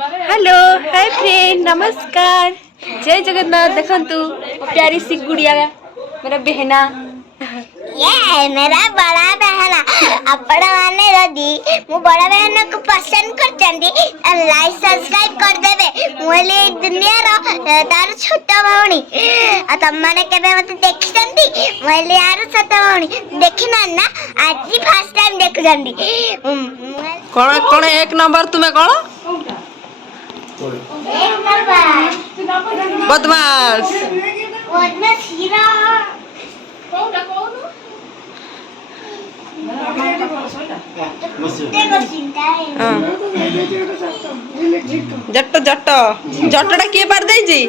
Hello hi friend नमस्कार जय जगन्नाथ देखंतु प्यारी सी गुड़िया मेरा बहना ये मेरा बड़ा बहन आपण माने यदि मु बड़ा बहन को पसंद करचंदी लाइक सब्सक्राइब कर देबे मोले दुनिया रो तार छोटा भावनी आ तम माने केबे मते देखिसंती मोले यार छोटा भावनी देखिना ना आज फर्स्ट टाइम देखुचंदी कौन कौन एक नंबर तुम्हें कौन एक नंबर बदमाश बदमाश हीरा जट्ट जट्ट जट्टटा किए पार देजी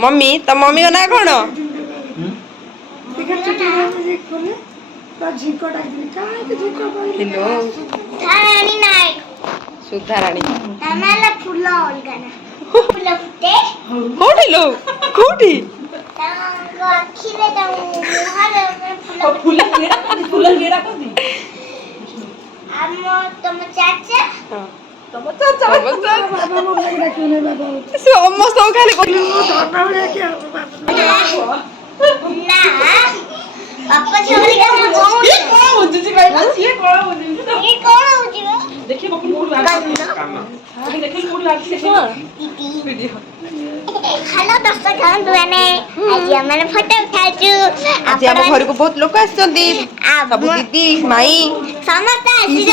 मम्मी तो मम्मी का ना कौन हेलो रानी नाय सुधा रानी तमाला फुल अलगाना फुल फुटे कोठी लो कोठी तांगो आखिरे तांगो मुहारे फुल गेड़ा कर दी आमो तम चाचा तब चाचा बाबा मम्मी के डाकिने बाबा से ऑलमोस्ट हो खाली कोठी धरना हो क्या ना पापा छोरी का बहुत कौन हो जी कहला ये कौन हो जी ये कौन हो जीव देखिए बापू मोर लाग अभी देखिए मोर लाग से दीदी हेलो दर्शक बंधुने आज हमने फोटो उठाचु आज हम घर को बहुत लोग आछंदी सब दीदी माई समस्त आसी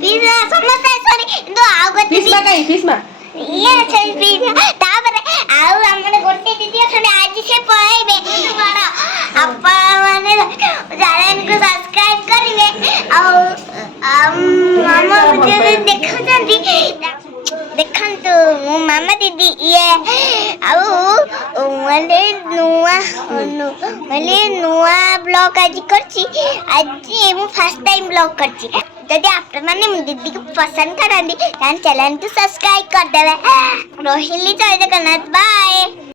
पिज्जा समस्त आसी तो आउ गति फिस्मा काई फिस्मा ये छै पिज्जा तापर आउ हमने गोटे दीदी अछने आज से पळाइबे मारा अपा माने चैनल को सब्सक्राइब करिवे मामा वीडियो देखछंती देखंतु मो मामा दीदी ये आउ मले नुआ ब्लॉग आज करछि आज मु फर्स्ट टाइम ब्लॉग करछि जदि आप माने दीदी को पसंद करंदी तान चैनल को सब्सक्राइब कर देबे रोहिली जय जगन्नाथ बाय।